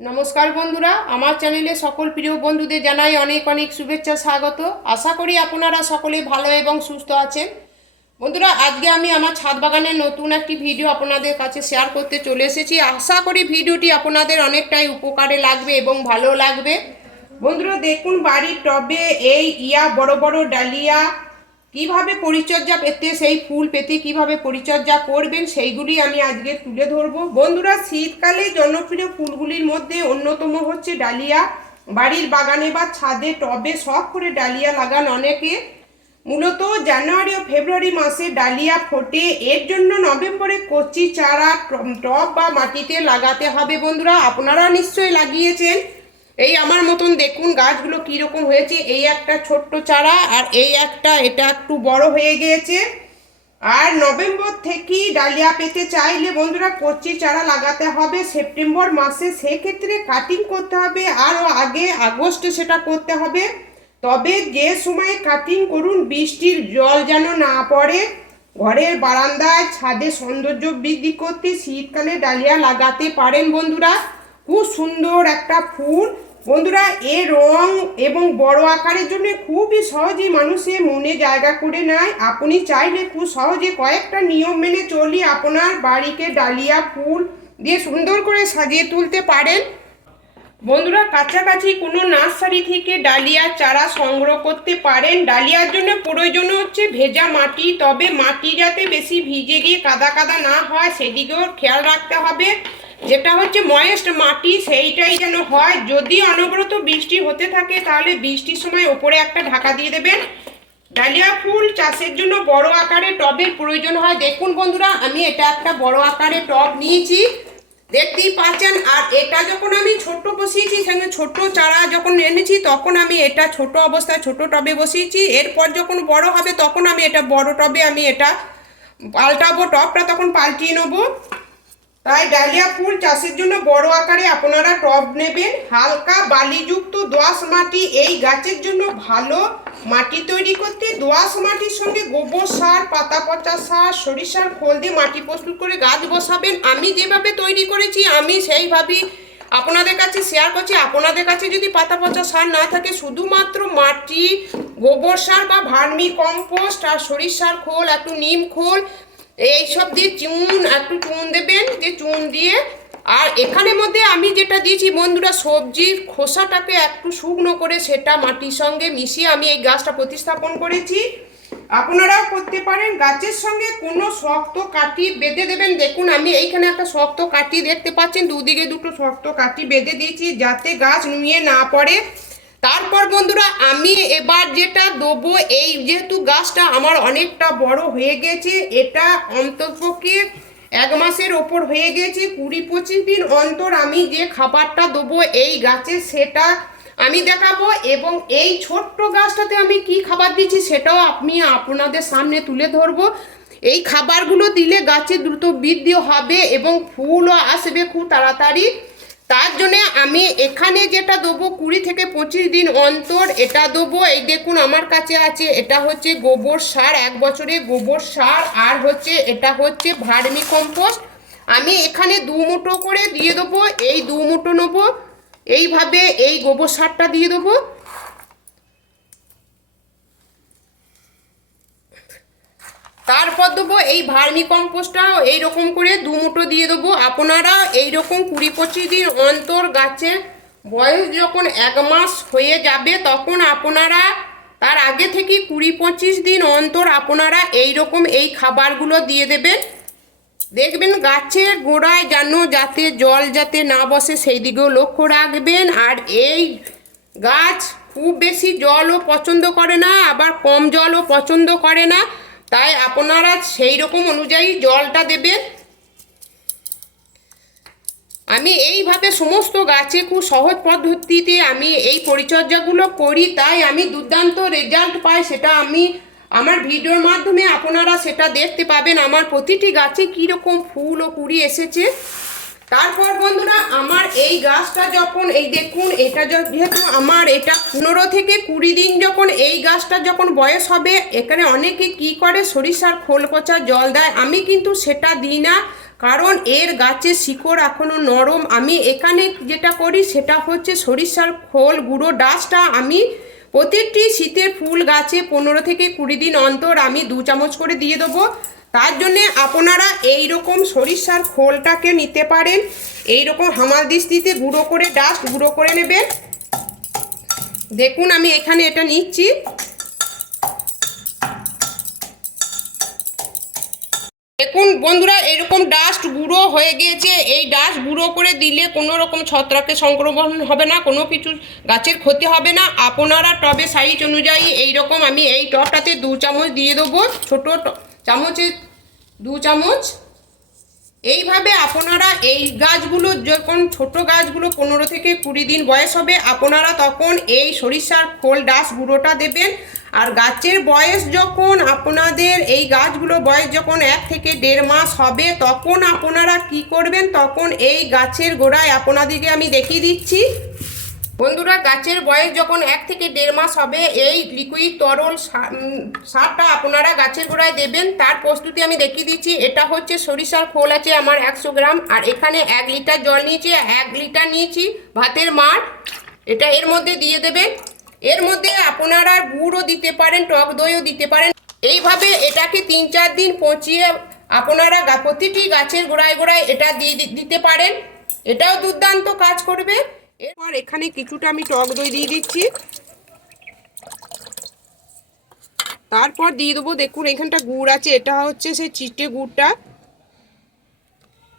নমস্কার বন্ধুরা, আমার চ্যানেলে সকল প্রিয় বন্ধুদের জানাই অনেক অনেক শুভেচ্ছা, স্বাগত। আশা করি আপনারা সকলে ভালো এবং সুস্থ আছেন। বন্ধুরা, আজকে আমি আমার ছাদ বাগানের নতুন একটি ভিডিও আপনাদের কাছে শেয়ার করতে চলে এসেছি। আশা করি ভিডিওটি আপনাদের অনেকটাই উপকারে লাগবে এবং ভালো লাগবে। বন্ধুরা, দেখুন বাড়ির টবে এই ইয়া বড় বড় ডালিয়া কীভাবে পরিচর্যা পেতে, সেই ফুল পেতে কীভাবে পরিচর্যা করবেন, সেইগুলি আমি আজকে তুলে ধরবো। বন্ধুরা, শীতকালে জনপ্রিয় ফুলগুলির মধ্যে অন্যতম হচ্ছে ডালিয়া। বাড়ির বাগানে বা ছাদে টবে শখ করে ডালিয়া লাগান অনেকে। মূলত জানুয়ারি ও ফেব্রুয়ারি মাসে ডালিয়া ফোটে। এর জন্য নভেম্বরে কচি চারা টব বা মাটিতে লাগাতে হবে। বন্ধুরা, আপনারা নিশ্চয়ই লাগিয়েছেন। এই আমার মতন দেখুন গাছগুলো কীরকম হয়েছে। এই একটা ছোট্ট চারা আর এই একটা এটা একটু বড় হয়ে গিয়েছে। আর নভেম্বর থেকেই ডালিয়া পেতে চাইলে বন্ধুরা কচি চারা লাগাতে হবে। সেপ্টেম্বর মাসে সেক্ষেত্রে কাটিং করতে হবে আরও আগে আগস্টে সেটা করতে হবে। তবে যে সময় কাটিং করুন, বৃষ্টির জল যেন না পড়ে, ঘরের বারান্দায় ছাদে সৌন্দর্য বৃদ্ধি করতে শীতকালে ডালিয়া লাগাতে পারেন বন্ধুরা। খুব সুন্দর একটা ফুল। বন্ধুরা এর রং এবং বড় আকারের জন্য খুবই সহজেই মানুষের মনে জায়গা করে নেয়। আপনি চাইলে খুব সহজে কয়েকটা নিয়ম মেনে চলি। আপনার বাড়িকে ডালিয়া ফুল দিয়ে সুন্দর করে সাজিয়ে তুলতে পারেন। বন্ধুরা, কাছাকাছি কোনো নার্সারি থেকে ডালিয়া চারা সংগ্রহ করতে পারেন। ডালিয়ার জন্য প্রয়োজন হচ্ছে ভেজা মাটি। তবে মাটি যাতে বেশি ভিজে গিয়ে কাদা কাদা না হয়, সেদিকেও খেয়াল রাখতে হবে। যেটা হচ্ছে ময়েস্ট মাটি, সেইটাই যেন হয়। যদি অনবরত বৃষ্টি হতে থাকে, তাহলে বৃষ্টির সময় ওপরে একটা ঢাকা দিয়ে দেবেন। ডালিয়া ফুল চাষের জন্য বড় আকারে টবের প্রয়োজন হয়। দেখুন বন্ধুরা, আমি এটা একটা বড় আকারে টব নিয়েছি। দেখতেই পাচ্ছেন, আর এটা যখন আমি ছোট বসিয়েছি, সেখানে ছোট চারা যখন এনেছি, তখন আমি এটা ছোট অবস্থায় ছোট টবে বসিয়েছি। এরপর যখন বড় হবে, তখন আমি এটা বড় টবে আমি এটা পাল্টাবো, টবটা তখন পাল্টিয়ে নেব। তাই ডালিয়া ফুল চাষের জন্য বড় আকারে আপনারা টব নেবেন। হালকা বালিযুক্ত দোআঁশ মাটি, এই গাছের জন্য ভালো মাটি তৈরি করতে দোআঁশ মাটির সঙ্গে গোবর সার, পাতা পচা সার, সরিষার খোল দিয়ে মাটি প্রস্তুত করে গাছ বসাবেন। আমি যেভাবে তৈরি করেছি, আমি সেইভাবেই আপনাদের কাছে শেয়ার করছি। আপনাদের কাছে যদি পাতা পচা সার না থাকে, শুধুমাত্র মাটি, গোবর সার বা ভার্মি কম্পোস্ট আর সরিষার খোল, একটু নিম খোল এইসব দিয়ে চুন, একটু চুন দেবেন, যে চুন দিয়ে। আর এখানে মধ্যে আমি যেটা দিয়েছি, বন্ধুরা সবজির খোসাটাকে একটু শুকনো করে সেটা মাটির সঙ্গে মিশিয়ে আমি এই গাছটা প্রতিস্থাপন করেছি। আপনারাও করতে পারেন, গাছের সঙ্গে কোনো শক্ত কাঠি বেঁধে দেবেন। দেখুন, আমি এইখানে একটা শক্ত কাঠি দেখতে পাচ্ছেন, দুদিকে দুটো শক্ত কাঠি বেঁধে দিয়েছি, যাতে গাছ নুয়ে না পড়ে। তারপর বন্ধুরা, আমি এবার যেটা দেবো, এই যেহেতু গাছটা আমার অনেকটা বড় হয়ে গেছে, এটা অন্ততপক্ষে এক মাসের ওপর হয়ে গেছে, কুড়ি পঁচিশ দিন অন্তর আমি যে খাবারটা দেবো এই গাছে, সেটা আমি দেখাবো এবং এই ছোট্ট গাছটাতে আমি কি খাবার দিচ্ছি সেটাও আমি আপনাদের সামনে তুলে ধরবো। এই খাবারগুলো দিলে গাছে দ্রুত বৃদ্ধি হবে এবং ফুলও আসবে খুব তাড়াতাড়ি। তার জন্যে আমি এখানে যেটা দেবো, কুড়ি থেকে পঁচিশ দিন অন্তর এটা দেবো। এই দেখুন আমার কাছে আছে, এটা হচ্ছে গোবর সার, এক বছরে গোবর সার, আর হচ্ছে এটা হচ্ছে ভার্মি কম্পোস্ট। আমি এখানে দু মুঠো করে দিয়ে দেবো, এই দু মুঠো নেব। এইভাবে এই গোবর সারটা দিয়ে দেবো। তারপর দেবো এই ভার্মি কম্পোস্টটাও এইরকম করে দু মুঠো দিয়ে দেবো। আপনারা এইরকম কুড়ি পঁচিশ দিন অন্তর গাছের বয়স যখন এক মাস হয়ে যাবে, তখন আপনারা তার আগে থেকে কুড়ি পঁচিশ দিন অন্তর আপনারা এই রকম এই খাবারগুলো দিয়ে দেবেন। দেখবেন গাছের গোড়ায় যেন যাতে জল যাতে না বসে, সেই দিকেও লক্ষ্য রাখবেন। আর এই গাছ খুব বেশি জলও পছন্দ করে না, আবার কম জলও পছন্দ করে না। তাই আপনারা সেই রকম অনুযায়ী জলটা দেবেন। আমি এইভাবে সমস্ত গাছে খুব সহজ পদ্ধতিতে আমি এই পরিচর্যাগুলো করি, তাই আমি দুর্দান্ত রেজাল্ট পাই সেটা আমি আমার ভিডিওর মাধ্যমে আপনারা সেটা দেখতে পাবেন। আমার প্রতিটি গাছে কীরকম ফুল ও কুড়ি এসেছে। তারপর বন্ধুরা, আমার এই গাছটা যখন, এই দেখুন, এটা যেহেতু আমার এটা পনেরো থেকে কুড়ি দিন যখন এই গাছটা যখন বয়স হবে, এখানে অনেকে কি করে? সরিষার খোল পচা জল দেয়। আমি কিন্তু সেটা দিই না, কারণ এর গাছের শিকড় এখনও নরম। আমি এখানে যেটা করি, সেটা হচ্ছে সরিষার খোল গুঁড়ো ডাস্টটা আমি প্রতিটি শীতের ফুল গাছে পনেরো থেকে কুড়ি দিন অন্তর আমি দু চামচ করে দিয়ে দেবো। তার জন্যে আপনারা এই রকম সরিষার খোলটাকে নিতে পারেন। এই রকম হামাল দিস্তিতে গুঁড়ো করে ডাস্ট গুঁড়ো করে নেবেন। দেখুন, আমি এখানে এটা নিচ্ছি। দেখুন, বন্ধুরা এরকম ডাস্ট গুঁড়ো হয়ে গিয়েছে। এই ডাস্ট গুঁড়ো করে দিলে কোনো রকম ছত্রাকের সংক্রমণ হবে না, কোনো কিছু গাছের ক্ষতি হবে না। আপনারা টবে সাইজ অনুযায়ী এই রকম আমি এই টবটাতে দু চামচ দিয়ে দেবো। ছোটো চামচে দু চামচ। এইভাবে আপনারা এই গাছগুলো যখন ছোট গাছগুলো পনেরো থেকে কুড়ি দিন বয়স হবে, আপনারা তখন এই সরিষার খোল ডাস গুঁড়োটা দেবেন। আর গাছের বয়স যখন আপনাদের এই গাছগুলো বয়স যখন এক থেকে দেড় মাস হবে, তখন আপনারা কি করবেন? তখন এই গাছের গোড়ায় আপনাদেরকে আমি দেখিয়ে দিচ্ছি। বন্ধুরা, গাছের বয়স যখন এক থেকে দেড় মাস হবে, এই লিকুইড তরল সারটা আপনারা গাছের গোড়ায় দেবেন। তার প্রস্তুতি আমি দেখিয়ে দিচ্ছি। এটা হচ্ছে সরিষার খোল আছে আমার একশো গ্রাম, আর এখানে এক লিটার জল নিয়েছি এক লিটার নিয়েছি ভাতের মাঠ এটা এর মধ্যে দিয়ে দেবেন। এর মধ্যে আপনারা গুড়ও দিতে পারেন, টক দইও দিতে পারেন। এইভাবে এটাকে তিন চার দিন পচিয়ে আপনারা প্রতিটি গাছের গোড়ায় গোড়ায় এটা দিয়ে দিতে পারেন। এটাও দুর্দান্ত কাজ করবে। এরপর এখানে কিছুটা আমি টক দই দিয়ে দিচ্ছি। তারপর দিয়ে দেবো, দেখুন এখানটা গুড় আছে, এটা হচ্ছে সেই চিটে গুড়টা।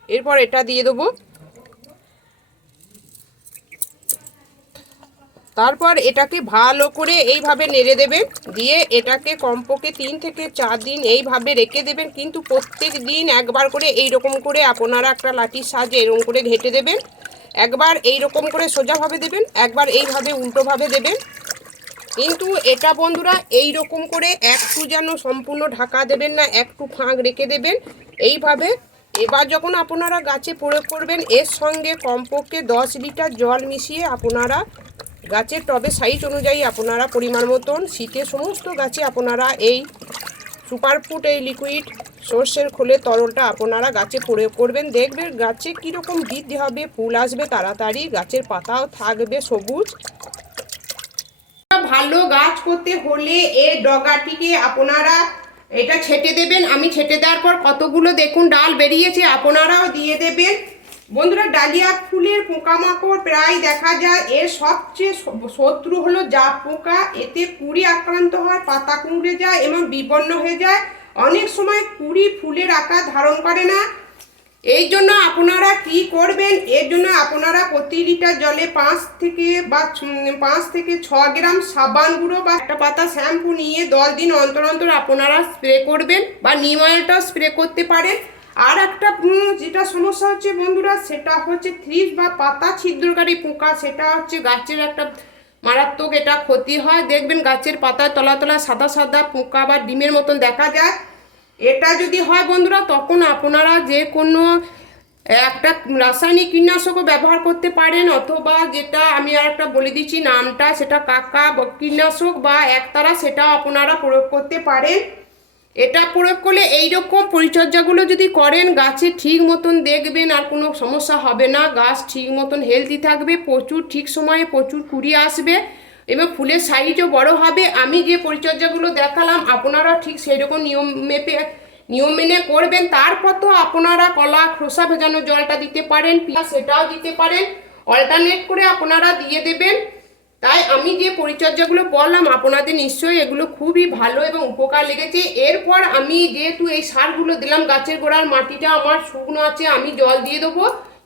এরপর এটা দিয়ে দেবো। তারপর এটাকে ভালো করে এইভাবে নেড়ে দেবেন, দিয়ে এটাকে কমপক্ষে তিন থেকে চার দিন এইভাবে রেখে দেবেন, কিন্তু প্রত্যেক দিন একবার করে এই রকম করে আপনারা একটা লাঠির সাহায্যে এরকম করে ঘেটে দেবেন। একবার এই রকম করে সোজাভাবে দেবেন, একবার এইভাবে উল্টোভাবে দেবেন। কিন্তু এটা বন্ধুরা এই রকম করে একটু যেন সম্পূর্ণ ঢাকা দেবেন না, একটু ফাঁক রেখে দেবেন। এইভাবে এবার যখন আপনারা গাছে প্রয়োগ করবেন, এর সঙ্গে কমপক্ষে দশ লিটার জল মিশিয়ে আপনারা গাছের টবে সাইজ অনুযায়ী আপনারা পরিমাণ মতন শীতে সমস্ত গাছে আপনারা এই সুপারফুড এই লিকুইড সর্ষের খোলের তরলটা আপনারা গাছে প্রয়োগ করবেন দেখবেন গাছে কীরকম বৃদ্ধি হবে, ফুল আসবে তাড়াতাড়ি, গাছের পাতাও থাকবে সবুজ। ভালো গাছ করতে হলে এই ডগাটিকে আপনারা এটা ছেটে দেবেন। আমি ছেটে দেওয়ার পর কতগুলো দেখুন, ডাল বেরিয়েছে, আপনারাও দিয়ে দেবেন। বন্ধুরা, ডালিয়া ফুলের পোকামাকড় প্রায় দেখা যায়। এর সবচেয়ে শত্রু হলো জাপ পোকা এতে কুড়ি আক্রান্ত হয়, পাতা কুঁড়ে যায় এবং বিপন্ন হয়ে যায়। অনেক সময় কুড়ি ফুলের আকার ধারণ করে না। এই জন্য আপনারা কি করবেন? এর জন্য আপনারা প্রতি লিটার জলে পাঁচ থেকে বা পাঁচ থেকে ছ গ্রাম সাবান গুঁড়ো বা একটা পাতা শ্যাম্পু নিয়ে দশ দিন অন্তর অন্তর আপনারা স্প্রে করবেন বা নিম অয়েলটাও স্প্রে করতে পারেন। আর একটা যেটা সমস্যা হচ্ছে বন্ধুরা, সেটা হচ্ছে থ্রিজ বা পাতা ছিদ্রকারী পোকা, সেটা হচ্ছে গাছের একটা মারাত্মক এটা ক্ষতি হয়। দেখবেন গাছের পাতায় তলা তলা সাদা সাদা পোকা বা ডিমের মতন দেখা যায়। এটা যদি হয় বন্ধুরা, তখন আপনারা যে কোনো, একটা রাসায়নিক কীটনাশকও ব্যবহার করতে পারেন, অথবা যেটা আমি আর একটা বলে দিচ্ছি, নামটা, সেটা কাকা কীটনাশক বা একতারা, সেটাও আপনারা প্রয়োগ করতে পারেন। এটা প্রয়োগ করলে এইরকম পরিচর্যাগুলো যদি করেন, গাছে ঠিক মতন দেখবেন আর কোনো সমস্যা হবে না। গাছ ঠিক মতন হেলদি থাকবে, প্রচুর ঠিক সময়ে প্রচুর কুড়ি আসবে এবং ফুলের সাইজও বড় হবে। আমি যে পরিচর্যাগুলো দেখালাম, আপনারা ঠিক সেই রকম নিয়ম মেপে, নিয়ম মেনে করবেন। তারপর তো আপনারা কলা, খোসা ভেজানো জলটা দিতে পারেন, পিঁয়াজ সেটাও দিতে পারেন। অল্টারনেট করে আপনারা দিয়ে দেবেন। তাই আমি যে পরিচর্যাগুলো বললাম আপনাদের নিশ্চয়ই এগুলো খুবই ভালো এবং উপকার লেগেছে। এরপর আমি যেহেতু এই সারগুলো দিলাম, গাছের গোড়ার মাটিটা আমার শুকনো আছে, আমি জল দিয়ে দেবো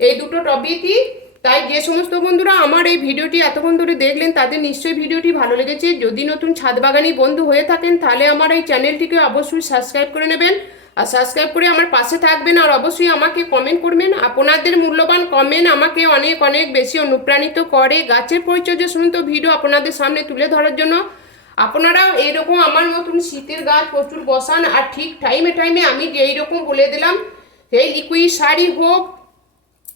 এই দুটো টবেতেই। তাই যে সমস্ত বন্ধুরা আমার এই ভিডিওটি এতক্ষণ ধরে দেখলেন, তাদের নিশ্চয়ই ভিডিওটি ভালো লেগেছে। যদি নতুন ছাদ বাগানি বন্ধু হয়ে থাকেন, তাহলে আমার এই চ্যানেলটিকে অবশ্যই সাবস্ক্রাইব করে নেবেন। আর সাবস্ক্রাইব করে আমার পাশে থাকবেন আর অবশ্যই আমাকে কমেন্ট করবেন। আপনাদের মূল্যবান কমেন্ট আমাকে অনেক অনেক বেশি অনুপ্রাণিত করে। গাছের পরিচর্যা সমস্ত ভিডিও আপনাদের সামনে তুলে ধরার জন্য। আপনারাও এইরকম আমার মতন শীতের গাছ প্রচুর বসান আর ঠিক টাইমে টাইমে আমি যেই রকম বলে দিলাম, সেই লিকুইড সারই হোক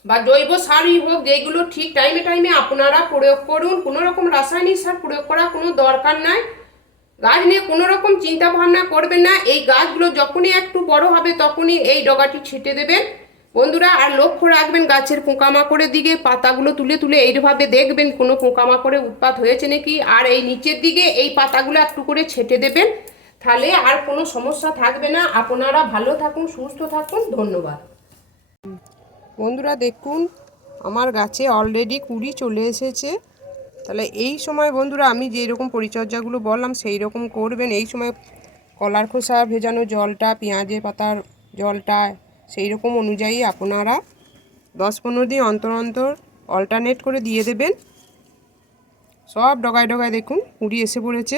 বা জৈব সারই হোক যেগুলো ঠিক টাইমে টাইমে আপনারা প্রয়োগ করুন। কোনো রকম রাসায়নিক সার প্রয়োগ করার কোনো দরকার নাই। গাছ নিয়ে কোনো রকম চিন্তা ভাবনা করবেন না। এই গাছগুলো যখনই একটু বড় হবে তখনই এই ডগাটি ছিটে দেবেন। বন্ধুরা, আর লক্ষ্য রাখবেন, গাছের পোকামাকড়ের দিকে পাতাগুলো তুলে তুলে এইভাবে দেখবেন কোনো পোকামাকড়ের উৎপাত হয়েছে নাকি। আর এই নিচের দিকে এই পাতাগুলো একটু করে ছেটে দেবেন। তাহলে আর কোনো সমস্যা থাকবে না। আপনারা ভালো থাকুন, সুস্থ থাকুন। ধন্যবাদ। বন্ধুরা, দেখুন, আমার গাছে অলরেডি কুড়ি চলে এসেছে। তাহলে এই সময় বন্ধুরা আমি যে রকম পরিচর্যাগুলো বললাম সেই রকম করবেন। এই সময় কলার খোসা ভেজানো জলটা, পেঁয়াজের পাতার জলটা সেই রকম অনুযায়ী আপনারা দশ পনেরো দিন অন্তর অন্তর অল্টারনেট করে দিয়ে দেবেন। সব ডগায় ডগায় দেখুন কুড়ি এসে পড়েছে।